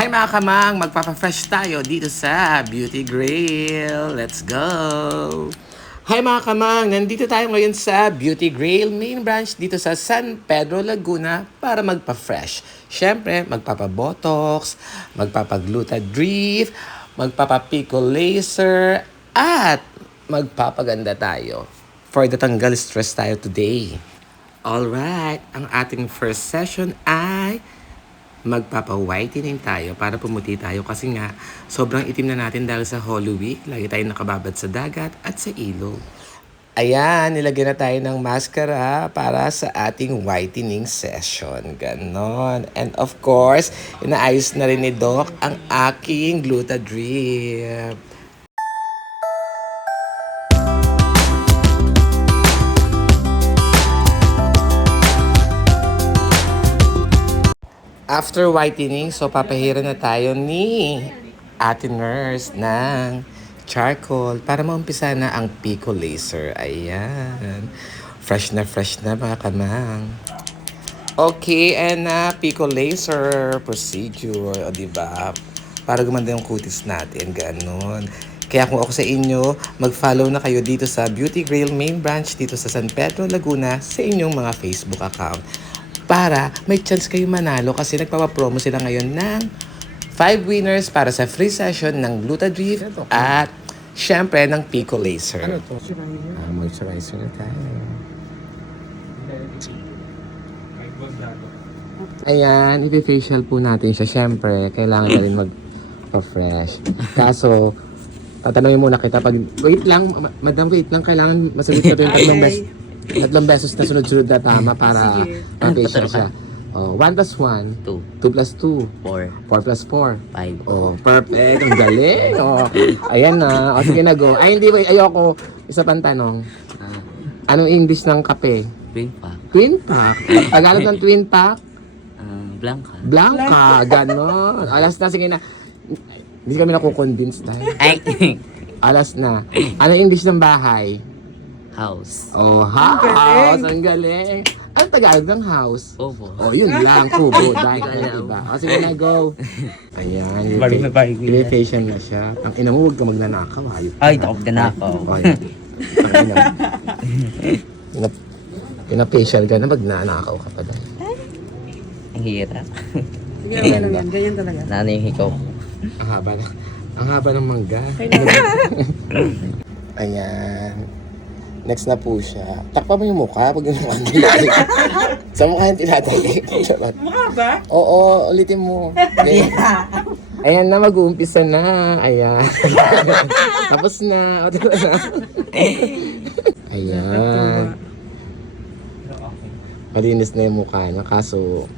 Hi mga kamang, magpapa-fresh tayo dito sa Beauty Grail. Let's go! Hi mga kamang, nandito tayo ngayon sa Beauty Grail main branch dito sa San Pedro, Laguna para magpa-fresh. Siyempre, magpapa-botox, magpapa-glutadrift, magpapa-pico laser, at magpapaganda tayo. For the tanggal stress tayo today. Alright, ang ating first session ay magpapa-whitening tayo para pumuti tayo kasi nga sobrang itim na natin dahil sa Holy Week. Lagi tayong nakababad sa dagat at sa ilog. Ayan, nilagyan na tayo ng mascara para sa ating whitening session. Ganon. And of course, inaayos na rin ni Doc ang aking glutadrip. After whitening, so papahira na tayo ni Ate Nurse ng charcoal para maumpisa na ang pico laser. Ayan. Fresh na mga kamang. Okay, and pico laser procedure, o diba? Para gumanda yung kutis natin, ganon. Kaya kung ako sa inyo, mag-follow na kayo dito sa Beauty Grail main branch dito sa San Pedro, Laguna sa inyong mga Facebook account. Para may chance kayo manalo kasi nagpapapromo sila ngayon ng 5 winners para sa free session ng glutadrift at syempre ng pico laser. Ano to? Moisturizer na tayo. Ayan, ipi-facial po natin siya. Syempre, kailangan na rin mag-fresh. Kaso, tatanungin muna kita pag, wait lang, madam, wait lang, kailangan masalit ka ito yung tatlong beses na sunod-sunod na tama para ma-facial siya. Oh, 1 plus 1. 2. 2 plus 2. 4. 4 plus 4. 5. Oh, perfect. Ang galing. Oh, ayan na. O, sige na, go. Ay, hindi ba? Ayoko. Isa pang tanong. Anong English ng kape? Twin pack. Twin pack. Tagalog ng twin pack? Blanca. Blanca. Ganon. Alas na. Sige na. Hindi kami nakukonvince tayo. Ay! Alas na. Anong English ng bahay? House. Oh, house. Ang galing. Ang Tagalog ng house? Opo. Oh, yun lang. Kubo. Dahil diba? O, sige na, go. Ayan. Facial na siya. Ang ina mo, huwag ka magnanakaw. Hayop ka. Ay, takot ka na ako. Pina-facial ka na, magnanakaw ka pa doon. Ang hirap. Ganyan talaga. Nano yung hikaw. Ang haba ng mangga. Ayan. Next na po siya. Takpa mo yung mukha pag yung mukha nilagay. Sa mukha yung tinatay. Mukha ba? Oo, ulitin mo. Ganyan. Ayan na, mag-uumpisa na. Ayan. Tapos na. Ayan. Malinis na yung mukha na. Kaso,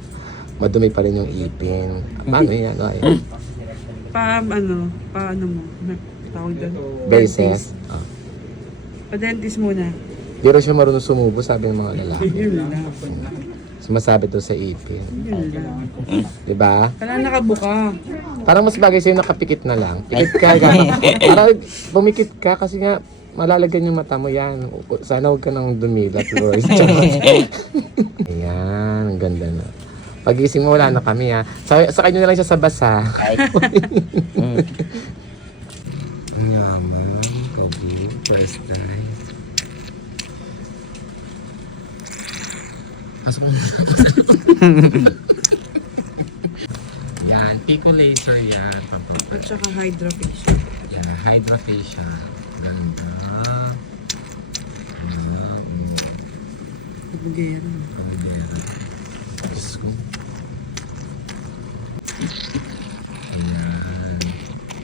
madumi pa rin yung ipin. Paano yan? Ayan. Paano mo? Tawag doon? Braces. Pa-dentist muna. Di rin siya marunong sumubo, sabi ng mga lalaki. Yun lang. Sumasabi to sa ipin. Yun lang. Diba? Kailangan nakabuka. Parang mas bagay sa'yo nakapikit na lang. Pikit ka. Para bumikit ka kasi nga malalagyan yung mata mo yan. Sana huwag ka nang dumilat, Lord. Ayan, ang ganda na. Pag-ising mo, wala na kami ha. Sa kanya na lang siya sa basa. Ay. Yaman, kabu, first time. Pasok mo. Yan, pico laser yan. At saka hydra facial. Yan, hydra facial. Ganda. Ganyan. Diyos ko. Ayan.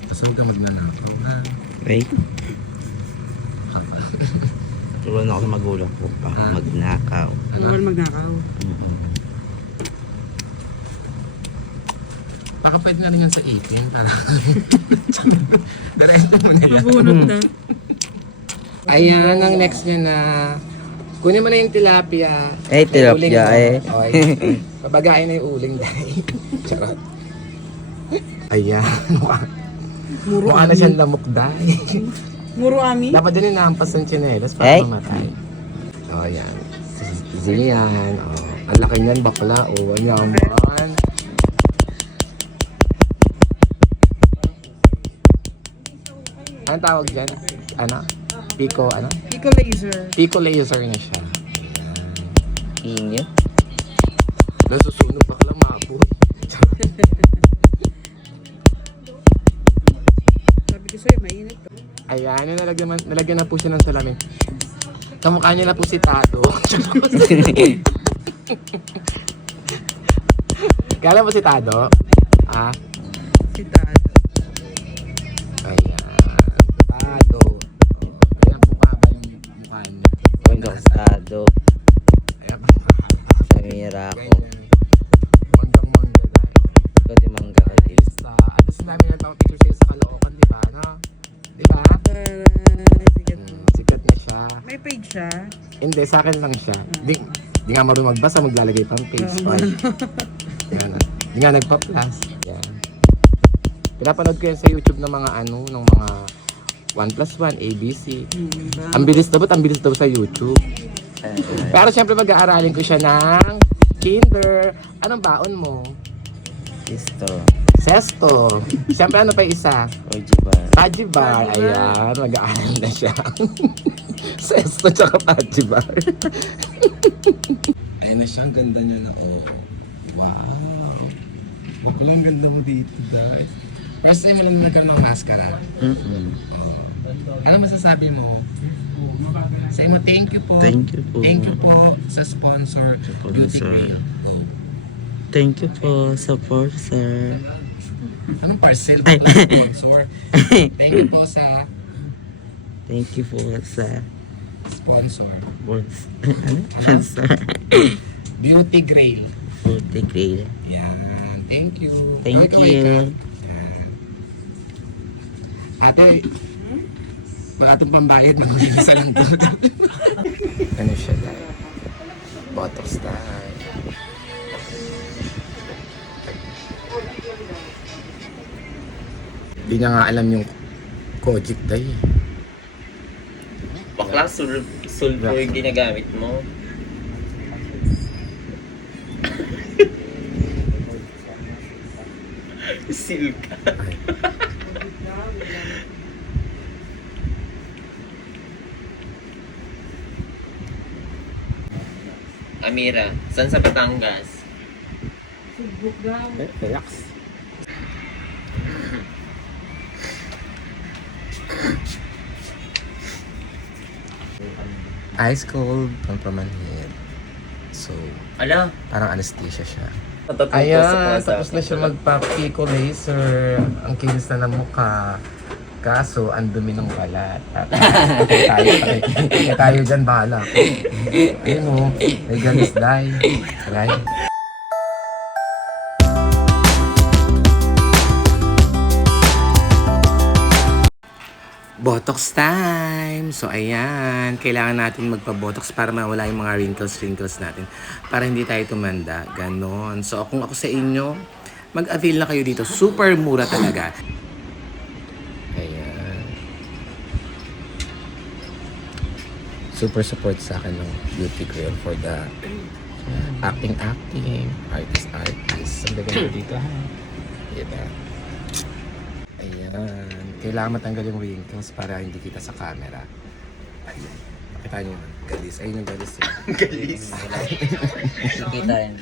Basta huwag ka magnanakaw ha. Wait. Turuan ako sa magulang ko pa magnakaw. Bawal magnakaw. Baka pwede na rin yan sa ipin. Diretso mo na yan. Mabunot na. Ayan, ang next niya na. Kunin mo na yung tilapia. Eh, tilapia Uling mo. eh. Okay. Pabagain na yung uling dahil. Charot. Ayan. Mukha na siyang lamok dahil. Muro ami. Dapat din inaampas ng tsinelas para Eh? mamatay. O, ayan. Ziyan. O, ang laki niyan, bakla. O, ang yaman. Anong tawag dyan? Ano? Pico, ano? Pico laser. Pico laser na siya. Inyo. Nasusunog pa lang mabot. Sabi ko sa'yo, mainit to. Ayan, nalagyan na po siya ng salamin. Kamukha niya na po si Tato. Kala mo si Tado? Ah? Si Dad. Ayan. Tado. Ayan, bumaba yung mukha niya. Point of estado. Ayan, Samira ako. ganyan. Manggang-mangga dahil. Ikaw di mangga ka din. Sa, at sa namin ang picture siya sa Caloocan, di ba? No? Di ba? Sikat. Sikat na siya. May page siya. Hindi, sa akin lang siya. Di nga marunong magbasa, maglalagay pang page. Yan. Di nga nagpa-plus. Yan. Pinapanood ko yan sa YouTube ng mga ano, ng mga 1+1, ABC. Ang bilis daw, ba't ang bilis daw sa YouTube? Pero syempre mag-aaralin ko siya ng kinder. Anong baon mo? Listo. Sesto. Syempre ano pa yung isa? Oji ba? Paji bar. Ayan, mag-aaral na siya. Sesto tsaka Paji bar. Ayan na siya, ang ganda niya na. Oh. Wow. Bakla, ang ganda mo dito, dahil. First time mo lang nagkaroon ng mascara. Oh. Ano masasabi mo? Say mo, thank you po. Thank you po. Thank you po sa sponsor, Beauty Sponsor. Grail. Oh. Thank you po sa sir. Anong parcel ba ito sponsor? Thank you po sa Thank you po sa sponsor. Sponsor. Beauty Grail. Beauty Grail. Yan. Thank you. Thank Ikaw, you. Yan. Ate, wala itong pambayad, mag-uulisa lang to. Ano siya dahil? Botox dahil. Hindi niya nga alam yung Kojic dahil. Bakla, sulfur yung ginagamit mo. Silka. Amira, saan sa Batangas? Facebook daw. Relax. Ice cold, pampamanhid. So, Ala, parang anesthesia siya. natatuto Ayan, tapos na siya magpa-pico laser. Ang kinis na ng mukha. Kaso, ang dumi ng balat. Kaya tayo dyan, bahala. Ayun mo, may galis dahil. Right? Botox time! So ayan, kailangan natin magpa-botox para mawala yung mga wrinkles natin. Para hindi tayo tumanda. Ganon. So kung ako sa inyo, mag-avail na kayo dito. Super mura talaga. Ayan. Super support sa akin ng Beauty Grail for the acting, artist. Ang gagawin ko dito ha. Diba? Ayan. Kailangan matanggal yung wrinkles para hindi kita sa camera. Ayun. Nakita niyo yun? Galis. Ayun yung galis. Galis. Nakita yan.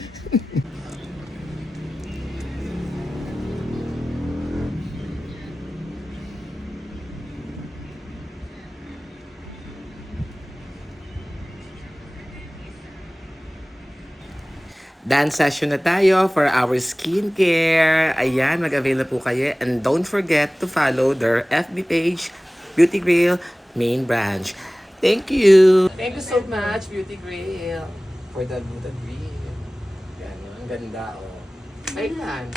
Dance session na tayo for our skincare. Ayan, mag-avail na po kayo. And don't forget to follow their FB page, Beauty Grail Main Branch. Thank you! Thank you so much, Beauty Grail. For the Beauty Grail. Yan, ang ganda, oh. Ayan.